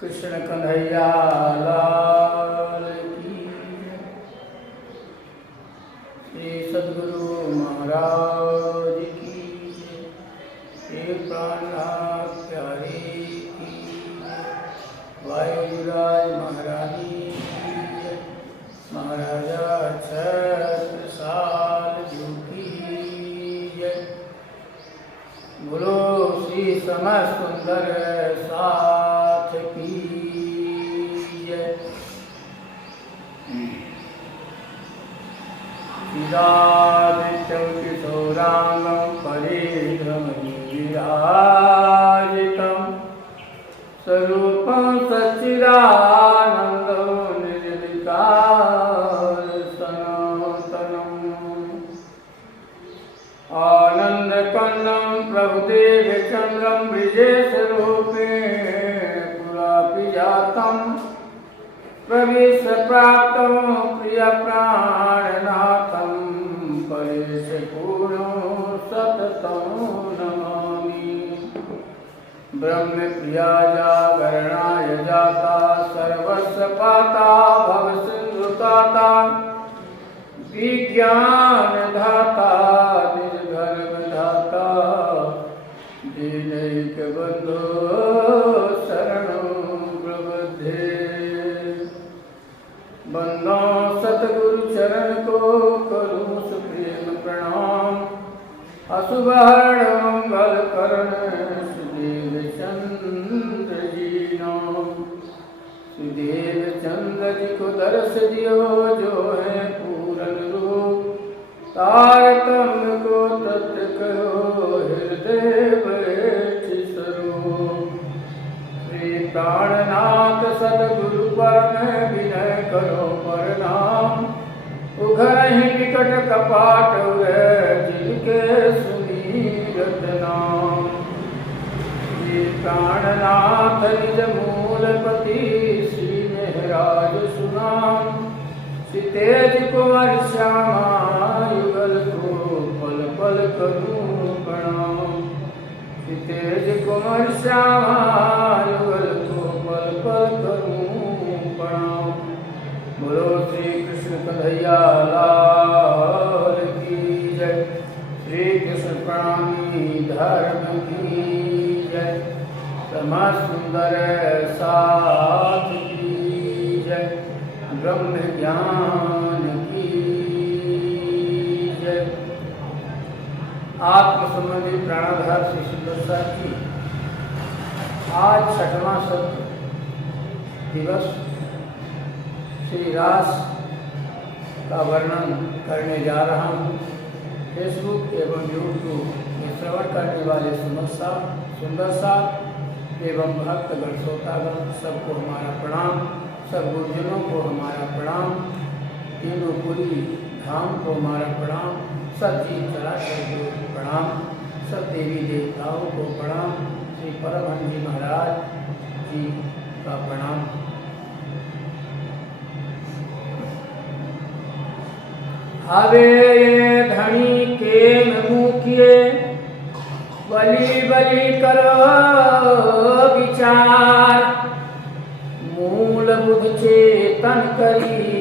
कृष्ण कन्हैया लाल की। श्री सद्गुरु महाराज की। श्री प्राणनाथ प्यारे की। वायुराज महारानी की। महाराजा छत्रसाल जी की। बोलो श्री समस्त सुंदर साथ की। चिदादित्यं किशोरांगं परिभ्रमविराजितं स्वरूपं सच्चिदानन्दं निर्विकार सनातनम् आनन्दकन्दं प्रभुदेवचन्द्रं ब्रजेशरूपेण पुरापि जातं प्रवेशप्राप्तं प्रियप्राणनाथं परेशपूर्णं सततं नमामि। ब्रह्मप्रिया जागरणाय जाता सर्वस्वपाता भवसिन्धुताता विज्ञानदाता निर्धर्मदाता दीनैकबन्धो शरणं प्रबद्धे। बंदो सतगुरु चरण को करूं सुप्रेम प्रणाम। अशुभहरण मंगल करण सुदेव चंद्र जी नाम। सुदेव चंद्र जी को दर्श दियो जो है पूरन रूप। तारतम्य को तत्व करो हृदय बैठ स्वरूप। श्री प्राणनाथ सतगुरु परम विनय करो प्रणाम। उघरहि विकट कपाट जिनके सुनीरत नाम। श्री प्राणनाथ निज मूलपति श्री मेहराज सुनाम। श्री तेज कुमार श्यामा युगल को पल पल करूं प्रणाम। श्री तेज कुमार श्यामा युगल को पल पल करूं प्रणाम। बोलो श्री कृष्ण कन्हैया लाल की जय। श्री कृष्ण प्राणी धर्म की जय। समस्त सुंदर साथ की जय। ब्रह्म ज्ञान की जय। आत्मसंबंधी प्राणाधार श्री सुंदरता की आज 6वां सत्र दिवस श्री रास का वर्णन करने जा रहा हूँ। फेसबुक एवं यूट्यूब में श्रवण करने वाले सुंदर साथ एवं भक्तगण श्रोतागण सबको हमारा प्रणाम। सब गुरुजनों को हमारा प्रणाम। तीनों पुरी धाम को हमारा प्रणाम। सब जीव चराचर को प्रणाम। सब देवी देवताओं को प्रणाम। श्री परमहंस जी महाराज जी का प्रणाम। आवे धनी के मुखिए बलि बलि करो विचार। मूल बुध चेतन करी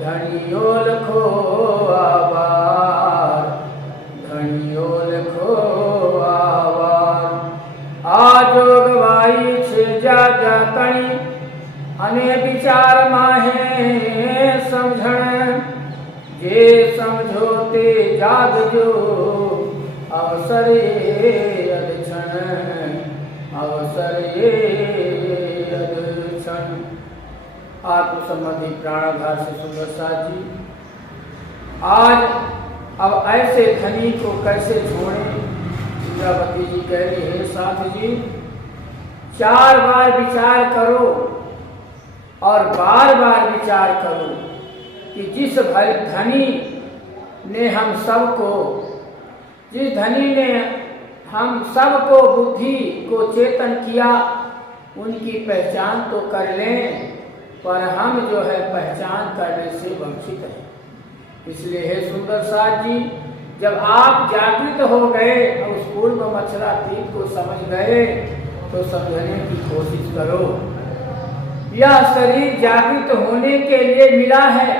धनियो लखो आवार। धनियो लखो आवार। आजोग भाई छे जा तणी अने विचार माहे समझण। जे समझो ते जागजो अवसर अदक्षण। अवसर अदक्षण। आत्म संबंधी प्राणाधार से सुंदर साथ जी आज अब ऐसे धनी को कैसे छोड़ें। इंद्रावती जी कह रही है साथ जी 4 बार विचार करो और बार बार विचार करो कि जिस धनी ने हम सबको जिस धनी ने हम सबको बुद्धि को चेतन किया उनकी पहचान तो कर लें पर हम जो है पहचान करने से वंचित हैं। इसलिए हे सुंदर साथ जी जब आप जागृत हो गए और उस पूर्व मच्छरातीत को समझ गए तो समझने की कोशिश करो। यह शरीर जागृत होने के लिए मिला है,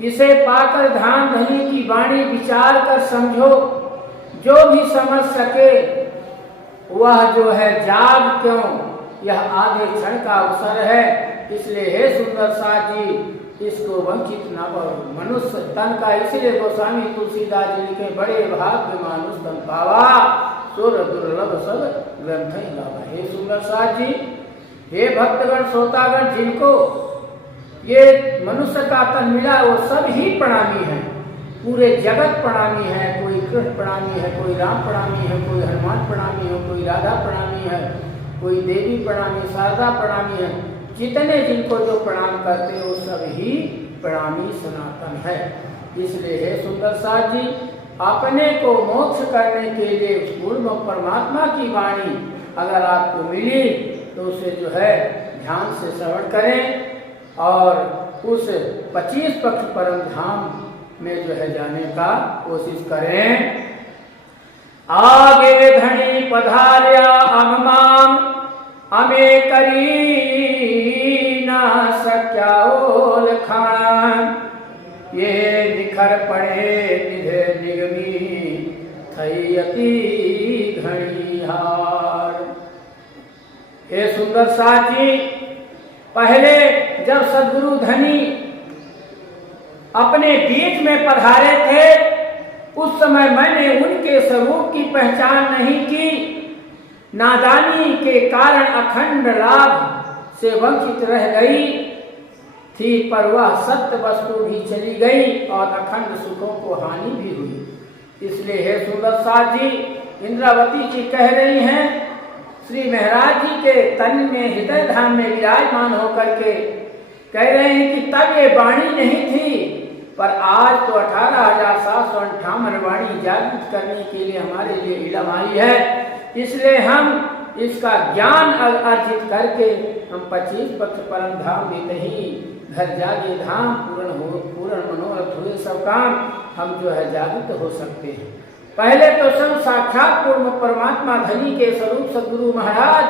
इसे पाकर ध्यान धनी की वाणी विचार कर समझो। जो भी समझ सके वह जो है जाग क्यों, यह आधे क्षण का अवसर है। इसलिए हे सुंदर साथ जी, इसको वंचित न करो। मनुष्य तन का इसलिए गोस्वामी तुलसीदास जी लिखे, बड़े भाग्य मानुष तन पावा, सुर दुर्लभ सब ग्रंथ ही लावा। हे सुंदर साथ जी, हे भक्तगण श्रोतागण, जिनको ये मनुष्य का तन मिला वो सब ही प्रणामी है, पूरे जगत प्रणामी है। कोई कृष्ण प्रणामी है, कोई राम प्रणामी है, कोई हनुमान प्रणामी है, कोई राधा प्रणामी है, कोई देवी प्रणामी, शारदा प्रणामी है। जितने जिनको जो प्रणाम करते हो सब ही प्रणामी सनातन है। इसलिए हे सुंदर साथ जी, अपने को मोक्ष करने के लिए पूर्ण परमात्मा की वाणी अगर आपको मिली तो उसे जो है ध्यान से श्रवण करें और उस 25 पक्ष परम धाम में जो है जाने का कोशिश करें। आगे धनी पधार्या अममाम अमे करी ना सक्या ओल खान, ये निखर पड़े निधे निगमी थई अति घड़ी हार। हे सुंदर साथ जी, पहले जब सद्गुरु धनी अपने बीच में पधारे थे उस समय मैंने उनके स्वरूप की पहचान नहीं की। नादानी के कारण अखंड लाभ से वंचित रह गई थी, पर वह सत्य वस्तु भी चली गई और अखंड सुखों को हानि भी हुई। इसलिए हे सुंदर साथ जी, इंद्रावती जी कह रही हैं, श्री महाराज जी के तन में हृदय धाम में विराजमान होकर के कह रहे हैं कि तब ये वाणी नहीं थी, पर आज तो 18,758 वाणी जागृत करने के लिए हमारे लिए इलम आई है। इसलिए हम इसका ज्ञान अर्जित करके हम 25 पक्ष परम धाम में कहीं घर जागे धाम पूर्ण मनोरथ हुए सब काम हम जो है जागृत हो सकते हैं। पहले तो स्वयं साक्षात पूर्ण परमात्मा धनी के स्वरूप सद्गुरु महाराज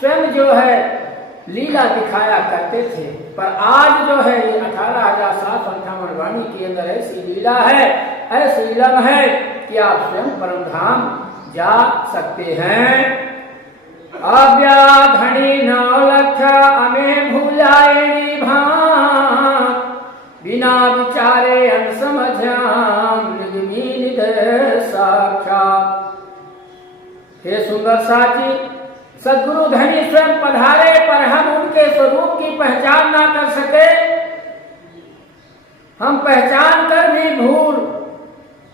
स्वयं जो है लीला दिखाया करते थे, पर आज जो है ये 18,758 वाणी के अंदर ऐसी लीला है, ऐसी इलम है कि आप स्वयं परम धाम जा सकते हैं। अव्याधनी नौलख्या अमे भूलायणी भात, बिना विचारे अनसमझ्याम निगमी निध साक्षात। हे सुंदर साथी, सद्गुरु धनी स्वयं पधारे पर हम उनके स्वरूप की पहचान ना कर सके। हम पहचान कर भी भूल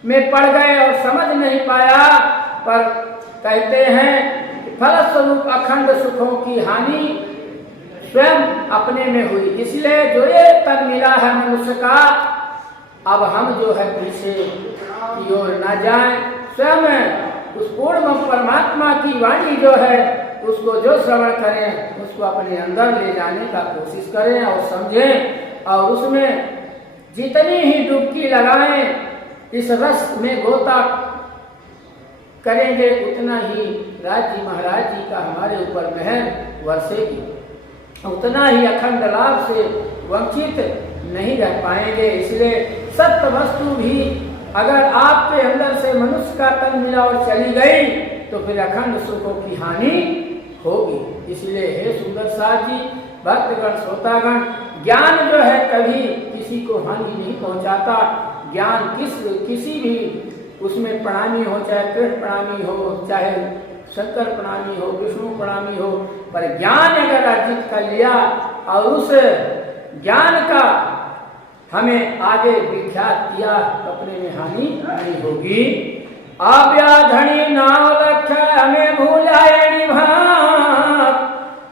में पड़ गए और समझ नहीं पाया, पर कहते हैं फलस्वरूप अखंड सुखों की हानि स्वयं अपने में हुई। इसलिए जो ये तन मिला है मनुष्य का, अब हम जो है पीछे की ओर न जाएं, स्वयं उस पूर्ण परमात्मा की वाणी जो है उसको जो श्रवण करें उसको अपने अंदर ले जाने का कोशिश करें और समझें, और उसमें जितनी ही डुबकी लगाएं, इस रस में गोता करेंगे उतना ही राज जी महाराज जी का हमारे ऊपर मेहर वर्षेगी, उतना ही अखंड लाभ से वंचित नहीं रह पाएंगे। इसलिए सत्य वस्तु भी अगर आपके अंदर से मनुष्य का तन मिला और चली गई तो फिर अखंड सुखों की हानि होगी। इसलिए हे सुंदर साथ जी, भक्तगण श्रोतागण, ज्ञान जो है कभी किसी को हानि नहीं पहुंचाता। ज्ञान किसी भी उसमें प्रणामी हो, चाहे कृष्ण प्रणामी हो, चाहे शंकर प्रणामी हो, विष्णु प्रणामी हो, पर ज्ञान अगर अर्जित कर लिया और उस ज्ञान का हमें आगे विख्यात किया तो अपने में हानि नहीं होगी। अव्याधनी नाव लक्ष्य हमें भूलायणी भात,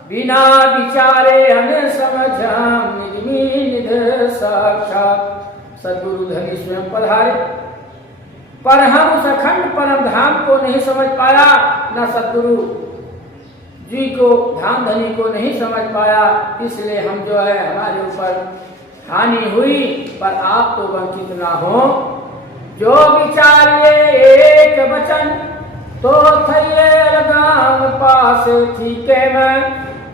बिना विचारे हमें समझाम निगमी निध साक्षात। सद्गुरु धनी स्वयं पधारे, पर हम उस अखंड परम धाम को नहीं समझ पाया, न सद्गुरु जी को धाम धनी को नहीं समझ पाया। इसलिए हम जो है हमारे ऊपर हानि हुई, पर आप तो वंचित ना हो। जो विचारिए एक वचन तो थैये लगाम पास थी के मैं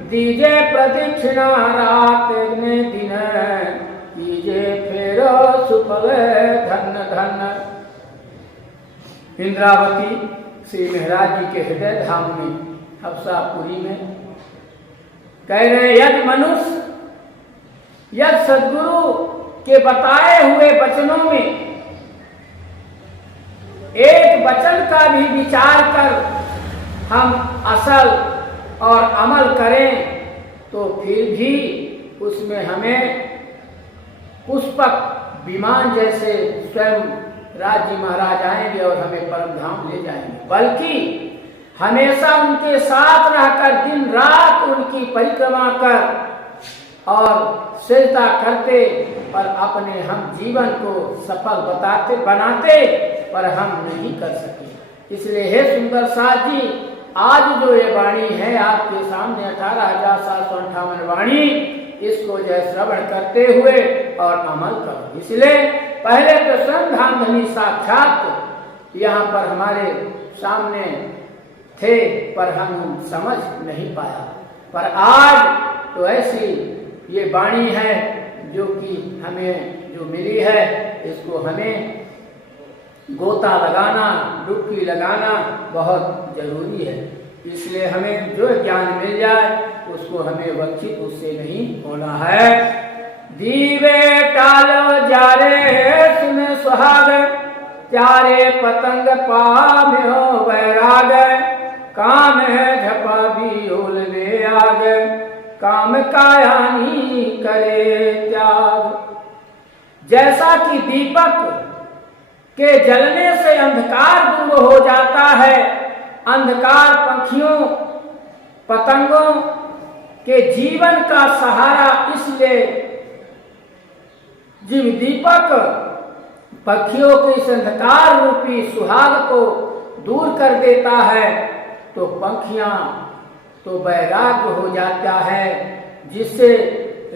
दीजे प्रदक्षिणा रात में दिन कीजे फेरो सुफल धन धन। इंद्रावती श्री महाराज जी के हृदय धाम में हफ्सापुरी में कह रहे यदि मनुष्य यदि सद्गुरु के बताए हुए वचनों में एक वचन का भी विचार कर हम असल और अमल करें तो फिर भी उसमें हमें पुष्पक विमान जैसे स्वयं राज जी महाराज आएंगे और हमें परम धाम ले जाएंगे, बल्कि हमेशा उनके साथ रहकर दिन रात उनकी परिक्रमा कर और सजदा करते पर अपने हम जीवन को सफल बनाते पर हम नहीं कर सके। इसलिए हे सुंदर साथ जी, आज जो ये वाणी है आपके सामने 18,758 वाणी, इसको जो श्रवण करते हुए और अमल करो। इसलिए पहले तो स्वयं धाम धनी साक्षात यहाँ पर हमारे सामने थे पर हम समझ नहीं पाया, पर आज तो ऐसी ये वाणी है जो कि हमें जो मिली है, इसको हमें गोता लगाना, डुबकी लगाना बहुत जरूरी है। इसलिए हमें जो ज्ञान मिल जाए उसको हमें वंचित उससे नहीं होना है। दीवे टालो जारे सुने सुहाग, चारे पतंग पाम्यो वैराग, काम है झपा भी ओलवे आग, काम कायानी करे त्याग। जैसा कि दीपक के जलने से अंधकार दूर हो जाता है, अंधकार पक्षियों पतंगों के जीवन का सहारा, इसलिए जिन दीपक पक्षियों के इस अंधकार रूपी सुहाग को दूर कर देता है तो पक्षियां तो वैराग्य हो जाता है, जिससे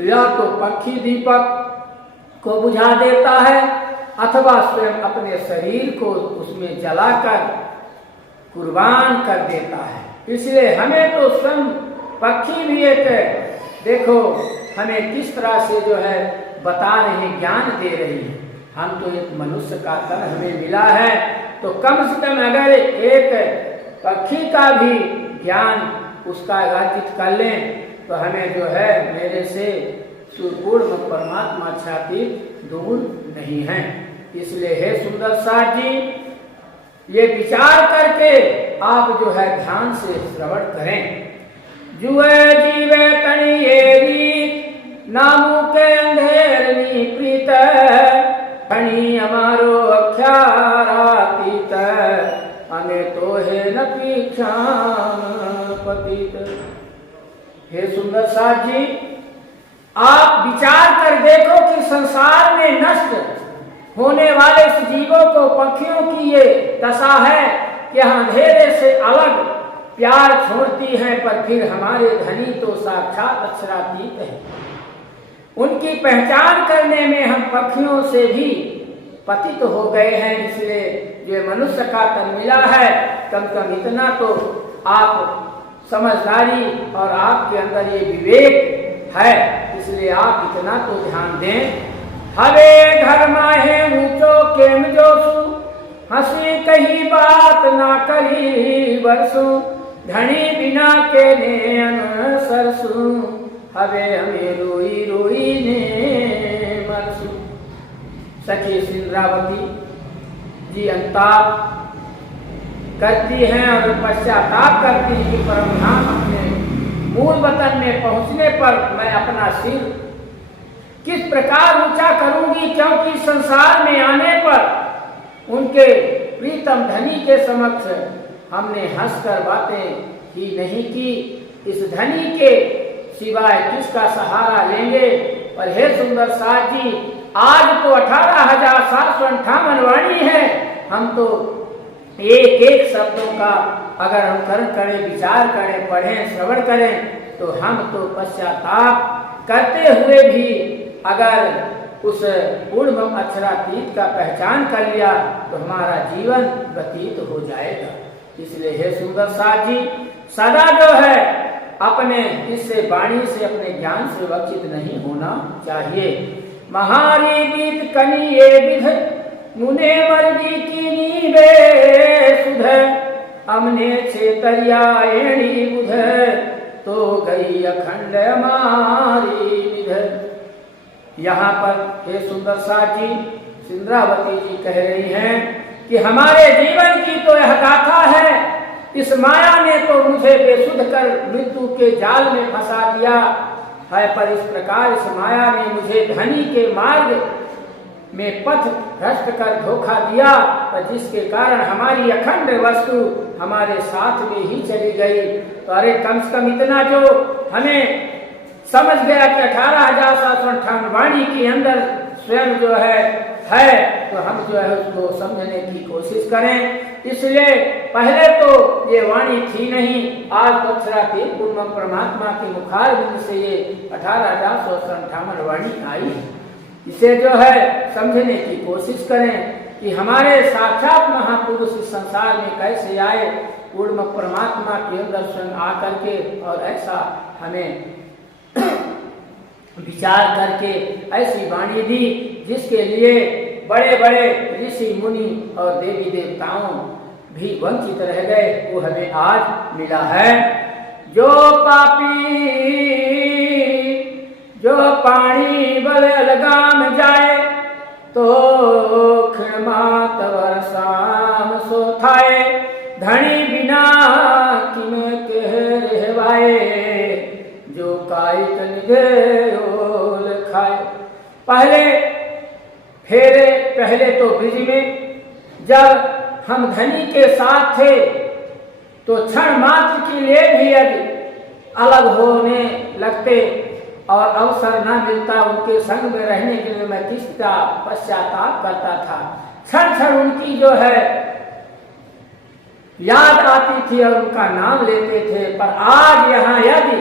या तो पक्षी दीपक को बुझा देता है अथवा स्वयं अपने शरीर को उसमें जलाकर कुर्बान कर देता है। इसलिए हमें तो स्वयं पक्षी भी एक देखो हमें किस तरह से जो है बता रही ज्ञान दे रही है। हम तो एक मनुष्य का तन हमें मिला है, तो कम से कम अगर एक पक्षी का भी ज्ञान उसका अर्जित कर लें तो हमें जो है मेरे से सुपूर्ण परमात्मा छाती दूर नहीं है। इसलिए हे सुंदर साथ जी, ये विचार करके आप जो है ध्यान से श्रवण करें। जुए जीवे तणियेरी नामू के अंधेर नी प्रीत, धनी हमारो अख्यारातीत, हमें तो है न पीछा पतित। हे सुंदर साथ जी, आप विचार कर देखो कि संसार में नष्ट होने वाले जीवों को पक्षियों की ये दशा है कि हम अंधेरे से अलग प्यार छोड़ती हैं, पर फिर हमारे धनी तो साक्षात अक्षरातीत है। उनकी पहचान करने में हम पक्षियों से भी पतित हो गए हैं। इसलिए जो मनुष्य का तन मिला है, कम कम इतना तो आप समझदारी और आपके अंदर ये विवेक है, इसलिए आप इतना तो ध्यान दें। हवे घर माहे ऊंचो केम जोसु, हंसी कही बात ना करी बरसु, धनी बिना के ने अनसरसु, हवे हमें रोई रोई ने मरसु। सखी इंद्रावती जी अंताप करती हैं और पश्चाताप करती हैं कि परमधाम अपने मूल वतन में पहुंचने पर मैं अपना सिर किस प्रकार ऊंचा करूंगी, क्योंकि संसार में आने पर उनके प्रीतम धनी के समक्ष हमने हंसकर बातें ही नहीं की। इस धनी के सिवाय किसका सहारा लेंगे। पर हे सुंदर साथ जी, आज तो 18,758 वाणी है, हम तो एक एक शब्दों का अगर हम करण करें, विचार करें, पढ़ें, श्रवण करें तो हम तो पश्चाताप करते हुए भी अगर उस पूर्ण अक्षरातीत का पहचान कर लिया तो हमारा जीवन व्यतीत हो जाएगा। इसलिए हे सुंदर साथ जी सदा जो है अपने इससे वाणी से अपने ज्ञान से वंचित नहीं होना चाहिए। महारी गीत कनी ये विध मुने मर्गी की नीवे सुध हमने छेतरिया एड़ी बुध तो गई अखंड हमारी विध। यहाँ पर हे सुंदर साथ जी सिंद्रावती जी कह रही हैं कि हमारे जीवन की तो यह गाथा है, इस माया ने तो मुझे बेसुध कर मृत्यु के जाल में फंसा दिया है, पर इस प्रकार इस माया ने मुझे धनी के मार्ग में पथ भ्रष्ट कर धोखा दिया, पर जिसके कारण हमारी अखंड वस्तु हमारे साथ में ही चली गई। तो अरे कम से कम इतना जो हमें समझ गया कि 18,758 वाणी के अंदर स्वयं जो है तो हम जो है उसको समझने की कोशिश करें। इसलिए पहले तो ये वाणी थी नहीं, आज अक्षराती पूर्ण परमात्मा के मुखारबिंद से ये 18,758 वाणी आई है। इसे जो है समझने की कोशिश करें कि हमारे साक्षात महापुरुष इस संसार में कैसे आए, पूर्ण परमात्मा के अंदर स्वयं आकर के, और ऐसा हमें विचार करके ऐसी वाणी दी जिसके लिए बड़े बड़े ऋषि मुनि और देवी देवताओं भी वंचित रह गए, वो हमें आज मिला है। जो पापी जो पानी बल लगाम जाए तो खिणमात वर्षाम सोथाए धनी बिना किम कह रहवाए जो कायिक निधे ओल खाए। पहले तो ब्रिज में जब हम धनी के साथ थे तो क्षण मात्र के लिए भी यदि अलग होने लगते और अवसर न मिलता उनके संग में रहने के लिए, मैं किसका पश्चाताप करता था। क्षण क्षण उनकी जो है याद आती थी और उनका नाम लेते थे, पर आज यहाँ यदि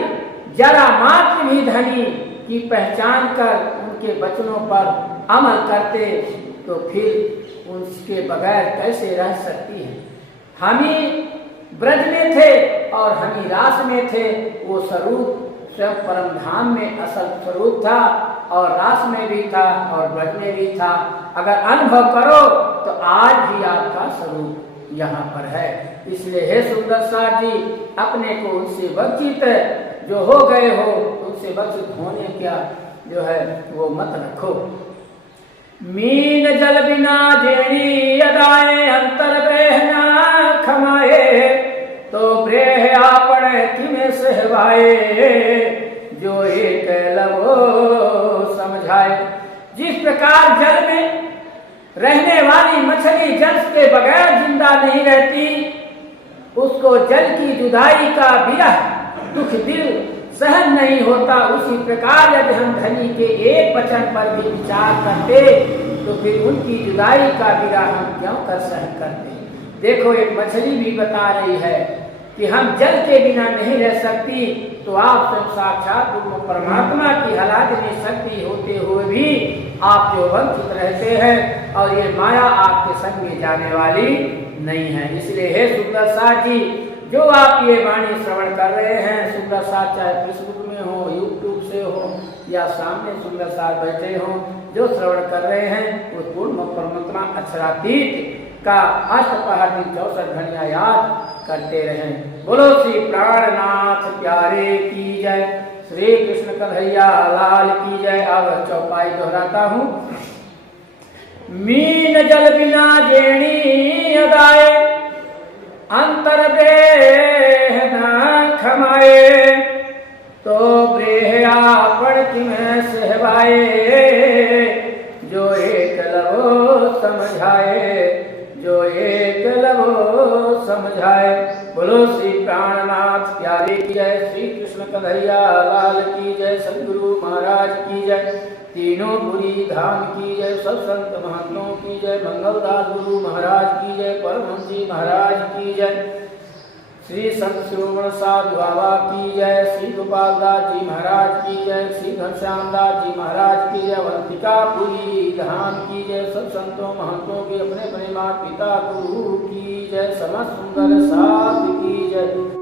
जरा मात्र भी धनी की पहचान कर उनके वचनों पर अमल करते तो फिर उसके बगैर कैसे रह सकती है। हम ही ब्रज में थे और हम ही रास में थे, वो स्वरूप स्वयं परम धाम में असल स्वरूप था और रास में भी था और ब्रज में भी था। अगर अनुभव करो तो आज भी आपका स्वरूप यहाँ पर है। इसलिए हे सुंदर साथ जी अपने को उनसे वंचित जो हो गए हो उनसे वंचित होने क्या जो है वो मत रखो। मीन जल बिना जेड़ी अदाए अंतर बहना खमाए तो ब्रेह आपन किमे सहवाए जो एक लवो समझाए। जिस प्रकार जल में रहने वाली मछली जल के बगैर जिंदा नहीं रहती, उसको जल की जुदाई का विरह दुख दिल सहन नहीं होता, उसी प्रकार यदि हम धनी के एक वचन पर भी विचार करते तो फिर उनकी जुदाई का विरह हम क्यों कर सहन करते। देखो एक मछली भी बता रही है कि हम जल के बिना नहीं रह सकती, तो आप स्वयं साक्षात परमात्मा की हलादनी शक्ति होते हुए भी आप जो वंचित रहते हैं और ये माया आपके संग में जाने वाली नहीं है। इसलिए हे सुंदर साथ जी जो आप ये वाणी श्रवण कर रहे हैं, सुंदर साथ चाहे फेसबुक में हो, यूट्यूब से हो या सामने सुंदर साथ बैठे हो, जो श्रवण कर रहे हैं वो पूर्ण परमात्मा अक्षरातीत का अष्टपहर 64 घड़ियां याद करते रहें। बोलो श्री प्राणनाथ प्यारे की जय, श्री कृष्ण कन्हैया लाल की जय। अब चौपाई दोहराता हूँ। मीन जल बिना जेणी अदाए अंतर देह न खमाए तो ब्रेह आपन किमें सहवाए जो एक लवो समझाए जो एक लवो समझाए। बोलो श्री प्राणनाथ प्यारे की जय, श्री कृष्ण कन्हैया लाल की जय, सद्गुरु महाराज की जय, तीनों बुरी धाम की जय, सब संत महात्माओं की जय, मंगलदास गुरु महाराज की जय, परमहंस जी महाराज की जय। श्री संत शिरोमणि साधु बाबा की जय, श्री गोपाल दास जी महाराज की जय, श्री घनश्याम दास जी महाराज की जय, अवंतिकापुरी धाम की जय, सब संतों महंतों की अपने अपने माता पिता गुरु की जय, समस्त सुंदर साध की जय।